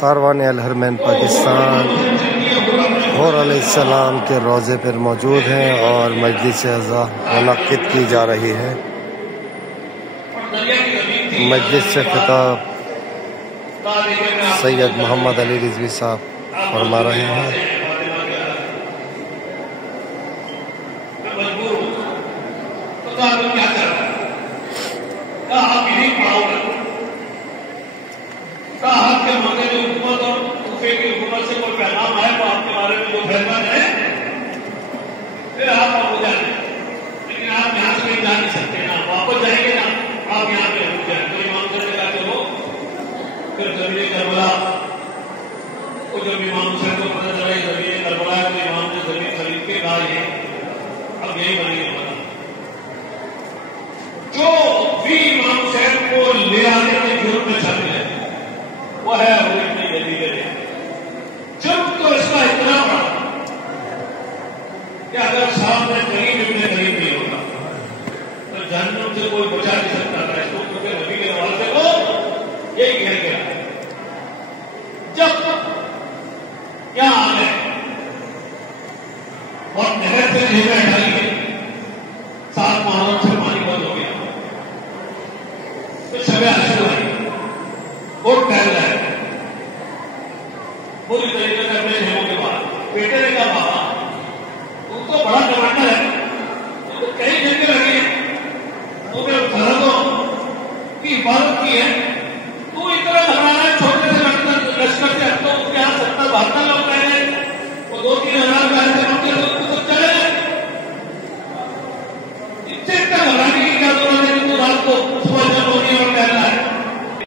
कारवान अल हरमैन पाकिस्तान और अलैहिस्सलाम के रोज़े पर मौजूद हैं और मजलिस अज़ा मुनक़्क़िद की जा रही है। मजलिस से खिताब सैयद मोहम्मद अली रिजवी साहब फरमा रहे हैं। से कोई पैगाम आए तो आपके बारे में जो फैसला है फिर आप हो जाए, लेकिन आप यहाँ से नहीं जा नहीं सकते ना, वापस जाएंगे ना, आप यहाँ पे रुक जाए। तो इमाम साहब ने कहा चलो फिर जमीन करबला वो जब इमाम साहब को पता चला जमीन करबला है तो इमाम ने जमीन खरीद के कहा ये अब यही बनेगी हमारा। जो भी इमाम साहब को ले आने के जुर्म में शामिल है वो है जब तो इसका इतना बड़ा कि अगर सामने करीब इतने करीब नहीं होगा तो जहन्नम से कोई बचा नहीं सकता था। इसको क्योंकि नबी के हवाले से वो यही कह गया जब क्या आ गए और नहर से नहीं हटाई गई, 7 मुहर्रम से पानी बंद हो गया तो शब आशूरा आई और टहल रहा है